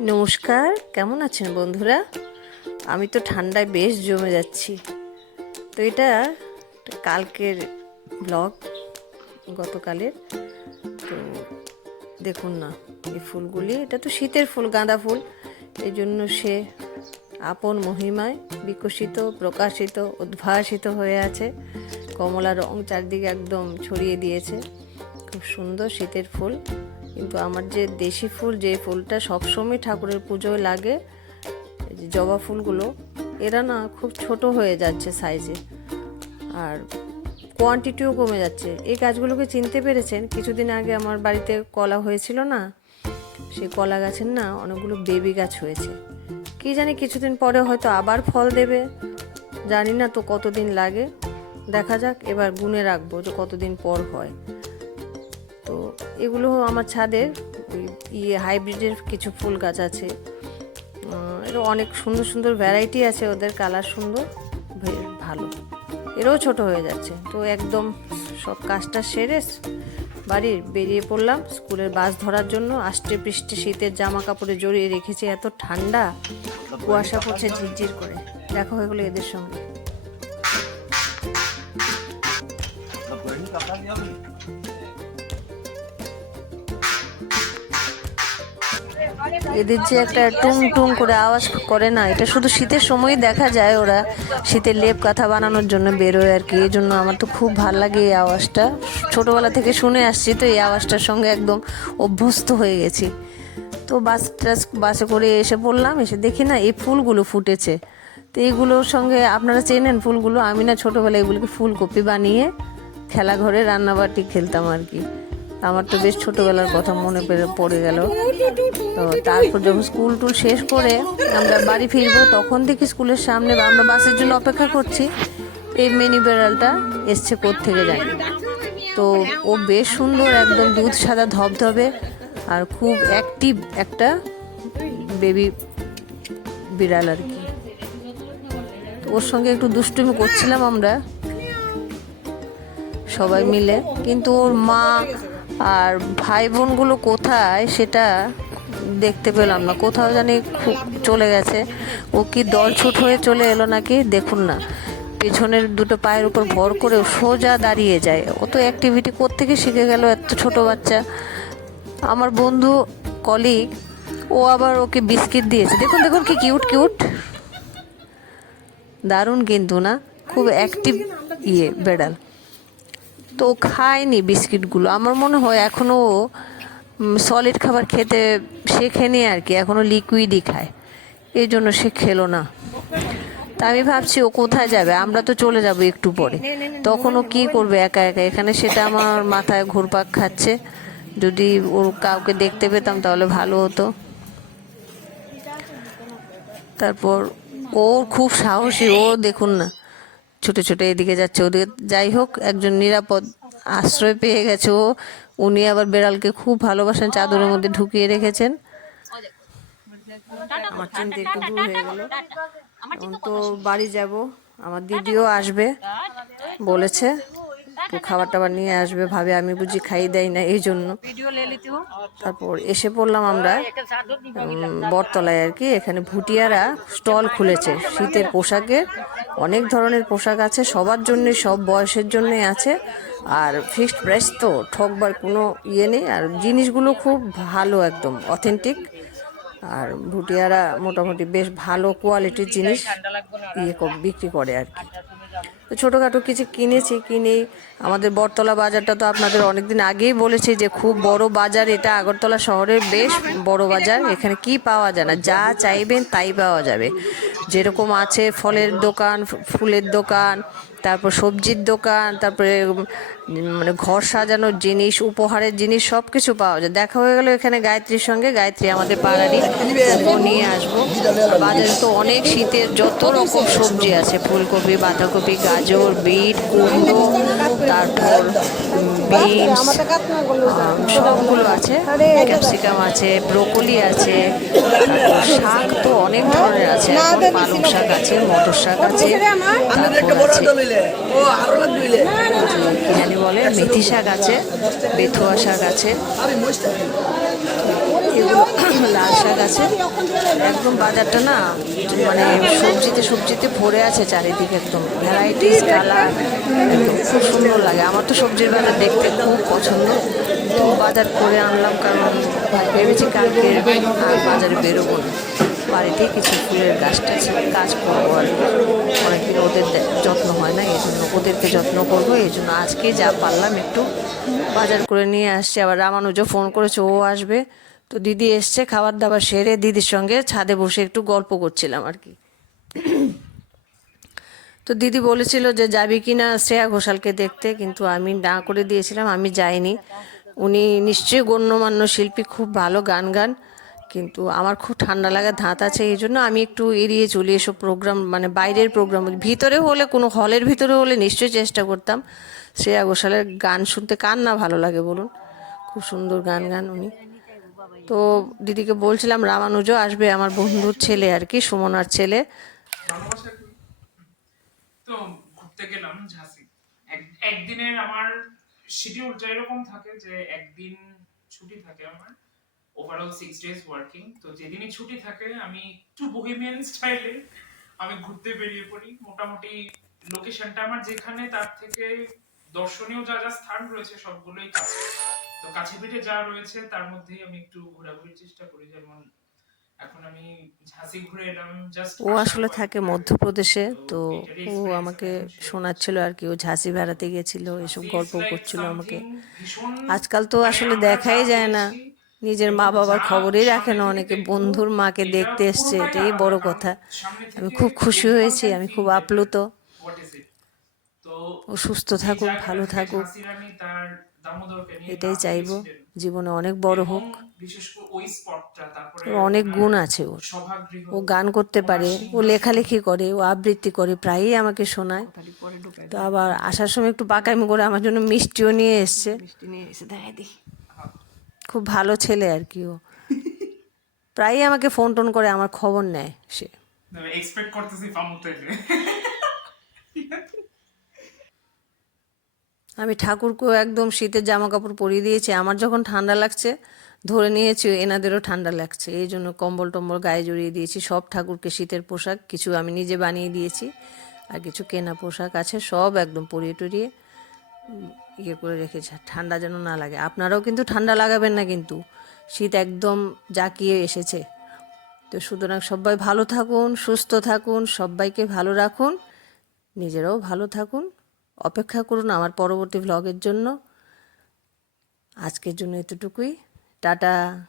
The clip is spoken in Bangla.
নমস্কার, কেমন আছেন বন্ধুরা? আমি তো ঠান্ডায় বেশ জমে যাচ্ছি। তো এটা কালকের ব্লগ গতকালের। তো দেখুন না, এই ফুলগুলি, এটা তো শীতের ফুল, গাঁদা ফুল। এই জন্য সে আপন মহিমায় বিকশিত, প্রকাশিত, উদ্ভাসিত হয়ে আছে। কমলা রং চারদিকে একদম ছড়িয়ে দিয়েছে। খুব সুন্দর শীতের ফুল। কিন্তু আমার যে দেশি ফুল, যে ফুলটা সবসময় ঠাকুরের পুজোয় লাগে জবা ফুলগুলো, এরা না খুব ছোট হয়ে যাচ্ছে সাইজে আর কোয়ান্টিটিও কমে যাচ্ছে। এই গাছগুলোকে চিনতে পেরেছেন? কিছুদিন আগে আমার বাড়িতে কলা হয়েছিল না, সেই কলা গাছের না অনেকগুলো বেবি গাছ হয়েছে। কি জানি কিছুদিন পরে হয়তো আবার ফল দেবে, জানি না তো কতদিন লাগে। দেখা যাক, এবার গুনে রাখব যে কতদিন পর হয়। এগুলো আমার ছাদের ইয়ে হাইব্রিডের কিছু ফুল গাছ আছে। অনেক সুন্দর সুন্দর ভ্যারাইটি আছে ওদের কালার সুন্দর ভালো। এরও ছোট হয়ে যাচ্ছে। তো একদম সব কাজটা সেরে বাড়ির বেরিয়ে পড়লাম। স্কুলের বাস ধরার জন্য আষ্টে পৃষ্ঠে শীতের জামা কাপড়ে জড়িয়ে রেখেছি এত ঠান্ডা। কুয়াশা পড়ছে ঝিরঝির করে। দেখা হয়ে গেলো এদের সঙ্গে। এদের যে একটা টুং টুং করে আওয়াজ করে না, এটা শুধু শীতের সময়ই দেখা যায় ওরা। শীতের লেপ কাঁথা বানানোর জন্য বেরোয় আর কি এই জন্য আমার তো খুব ভালো লাগে এই আওয়াজটা। ছোটোবেলা থেকে শুনে আসছি তো এই আওয়াজটার সঙ্গে একদম অভ্যস্ত হয়ে গেছি। তো বাস টাস বাসে করে এসে পড়লাম, এসে দেখি না এই ফুলগুলো ফুটেছে। তো এইগুলোর সঙ্গে আপনারা চেনেন ফুলগুলো? আমি না ছোটোবেলায় এগুলোকে ফুলকপি বানিয়ে খেলা ঘরে রান্নাবাটি খেলতাম আর কি। আমার তো বেশ ছোটোবেলার কথা মনে পড়ে গেল। তো তারপর যখন স্কুল টুল শেষ করে আমরা বাড়ি ফিরবো, তখন দেখি স্কুলের সামনে আমরা বাসের জন্য অপেক্ষা করছি। এই মিনি বেড়ালটা এসছে থেকে জানি। তো ও বেশ সুন্দর একদম দুধ সাদা ধবধবে আর খুব অ্যাক্টিভ একটা বেবি বিড়াল আর কি। ওর সঙ্গে একটু দুষ্টুমি করছিলাম আমরা সবাই মিলে। কিন্তু ওর মা আর ভাই বোনগুলো কোথায় সেটা দেখতে পেলাম না। কোথাও জানি খুব চলে গেছে। ও কি দল ছুট হয়ে চলে এলো নাকি দেখুন না। পেছনের দুটো পায়ের উপর ভর করে সোজা দাঁড়িয়ে যায়। ও তো অ্যাক্টিভিটি কোত্থেকে শিখে গেল এত ছোট বাচ্চা? আমার বন্ধু কলিগ ও আবার ওকে বিস্কিট দিয়েছে। দেখুন দেখুন কি কিউট কিউট দারুণ কিন্তু না? খুব অ্যাক্টিভ ইয়ে বেড়াল। তো ও খায়নি বিস্কিটগুলো। আমার মনে হয় এখনও সলিড খাবার খেতে শেখেনি আর কি এখনও লিকুইডই খায়। এই জন্য সে খেলো না। তা আমি ভাবছি ও কোথায় যাবে? আমরা তো চলে যাব একটু পরে। তখন ও কী করবে একা একা? এখানে সেটা আমার মাথায় ঘুরপাক খাচ্ছে। যদি ওর কাউকে দেখতে পেতাম তাহলে ভালো হতো। তারপর ও খুব সাহসী ও দেখুন না। ছুটে ছুটে এদিকে যাচ্ছে, ওদিকে যাই হোক, একজন নিরাপদ আশ্রয় পেয়ে গেছে ও। উনি আবার বেড়ালকে খুব ভালোবাসেন, চাদরের মধ্যে ঢুকিয়ে রেখেছেন। আমার চিন্তা একটু দূর হয়ে গেল। তো বাড়ি যাব, আমার দিদিও আসবে, বলেছে। তো খাবার টাবার নিয়ে আসবে, ভাবে আমি বুঝি খাই দেয় না এই জন্য। তারপর এসে পড়লাম আমরা বটতলায় আর কি, এখানে ভুটিয়ারা স্টল খুলেছে, শীতের পোশাকের। অনেক ধরনের পোশাক আছে, সবার জন্য, সব বয়সের জন্যে আছে। আর ফিক্সড প্রাইস তো ঠকবার কোনো ইয়ে নেই। আর জিনিসগুলো খুব ভালো একদম অথেন্টিক আর ভুটিয়ারা মোটামুটি বেশ ভালো কোয়ালিটির জিনিস ইয়ে কর- বিক্রি করে আর কি। তো ছোটোখাটো কিছু কিনেছি, কিনেই আমাদের বটতলা বাজারটা তো আপনাদের অনেকদিন আগেই বলেছি যে খুব বড় বাজার, এটা আগরতলা শহরের বেশ বড় বাজার। এখানে কি পাওয়া যায় না, যা চাইবেন তাই পাওয়া যাবে। যেরকম আছে ফলের দোকান, ফুলের দোকান, তারপর সবজির দোকান, তারপরে মানে ঘর সাজানোর জিনিস, উপহারের জিনিস সব কিছু পাওয়া যায়। দেখা হয়ে গেল এখানে গায়ত্রীর সঙ্গে, গায়ত্রী আমাদের পাড়ারই। নিয়ে আসব। বাজারে তো অনেক শীতের যত রকম সবজি আছে, ফুলকপি, বাঁধাকপি গাজর বিট কুমড়ো তারপর বিনস সবগুলো আছে। ক্যাপসিকাম আছে ব্রোকলি আছে শাক তো অনেক ধরনের আছে। পালং শাক আছে মটর শাক আছে জানি বলে মেথি শাক আছে বেথুয়া শাক আছে। এগুলো লাল শাক আছে। একদম বাজারটা না মানে সবজিতে সবজিতে ভরে আছে চারিদিকে একদম। ভ্যারাইটিস কালার খুব সুন্দর লাগে। আমার তো সবজির বাজার দেখতে খুব পছন্দ। তো বাজার করে আনলাম কারণ ভেবেছি কালকে আর বাজারে বেরোবো না। বাড়িতেই কিছু ফুলের গাছ টাছ কাজ করব আর। অনেকদিন ওদের যত্ন হয় না, এই জন্য ওদেরকে যত্ন করব। এই জন্য আজকে যা পারলাম একটু বাজার করে নিয়ে আসছি। আবার রামানুজও ফোন করেছে, ও আসবে। তো দিদি এসছে খাবার দাবার সেরে দিদির সঙ্গে ছাদে বসে একটু গল্প করছিলাম আর কি। তো দিদি বলেছিল যে, যাবি কি না শ্রেয়া ঘোষালকে দেখতে? কিন্তু আমি না করে দিয়েছিলাম, আমি যাইনি। উনি নিশ্চয়ই গণ্যমান্য শিল্পী, খুব ভালো গান গান কিন্তু আমার খুব ঠান্ডা লাগা ধাঁত আছে, এই জন্য আমি একটু এড়িয়ে চলি এসব প্রোগ্রাম মানে বাইরের প্রোগ্রাম। ভিতরে হলে, কোনো হলের ভিতরে হলে নিশ্চয়ই চেষ্টা করতাম। শ্রেয়া ঘোষালের গান শুনতে কার না ভালো লাগে বলুন? খুব সুন্দর গান গান উনি। তো দিদিকে বলছিলাম, রামানুজও আসবে, আমার বন্ধুর ছেলে আর কি, সুমনার ছেলে। তো ঘুরতে গেলাম ঝাঁসি। এক- একদিনের আমার শিডিউলটা এরকম থাকে যে একদিন ছুটি থাকে আমার ওভারঅল সিক্স ডেজ ওয়ার্কিং তো যেদিনই ছুটি থাকে, আমি একটু বহিমিয়ান স্টাইলে আমি ঘুরতে বেরিয়ে পড়ি। মোটামুটি লোকেশনটা আমার যেখানে, তার থেকে দর্শনীয় যা যা স্থান রয়েছে, সবগুলোই কাছে। তো কাছে পিঠে যা রয়েছে তার মধ্যেই আমি একটু ঘোরাঘুরির চেষ্টা করি। যেমন এখন আমি ঝাঁসি ঘুরে এলাম জাস্ট ও আসলে থাকে মধ্যপ্রদেশে তো ও আমাকে শোনাচ্ছিল আর কি ও ঝাঁসি বেড়াতে গেছিল এসব গল্প করছিল আমাকে। আজকাল তো আসলে দেখাই যায় না নিজের মা বাবার খবরই রাখে না অনেকে বন্ধুর মাকে দেখতে এসছে এটাই বড় কথা। আমি খুব খুশি হয়েছি আমি খুব আপ্লুত। ও সুস্থ থাকুক ভালো থাকুক। এটাই চাইব। জীবনে অনেক বড় হোক। বিশেষ করে ওই স্পটটা তারপরে ওর অনেক গুণ আছে ওর। ও গান করতে পারে ও লেখালেখি করে ও আবৃত্তি করে প্রায়ই আমাকে শোনায়। তো আবার আসার সময় একটু পাকামি করে আমার জন্য মিষ্টিও নিয়ে এসছে। খুব ভালো ছেলে আর কি ও। প্রায়ই আমাকে ফোন টোন করে আমার খবর নেয় সে। এক্সপেক্ট করতেছি আমি ঠাকুরকেও একদম শীতের জামা কাপড় পরিয়ে দিয়েছি। আমার যখন ঠান্ডা লাগছে, ধরে নিয়েছি এনাদেরও ঠান্ডা লাগছে। এই জন্য কম্বল টম্বল গায়ে জড়িয়ে দিয়েছি। সব ঠাকুরকে শীতের পোশাক, কিছু আমি নিজে বানিয়ে দিয়েছি। আর কিছু কেনা পোশাক আছে, সব একদম পরিয়ে টরিয়ে ইয়ে করে রেখেছি। ঠান্ডা যেন না লাগে। আপনারাও কিন্তু ঠান্ডা লাগাবেন না কিন্তু। শীত একদম জাকিয়ে এসেছে। তো সুতরাং সবাই ভালো থাকুন, সুস্থ থাকুন, সবাইকে ভালো রাখুন, নিজেরাও ভালো থাকুন। অপেক্ষা করুন আমার পরবর্তী ভ্লগের জন্য। আজকের জন্য এতটুকুই। টাটা।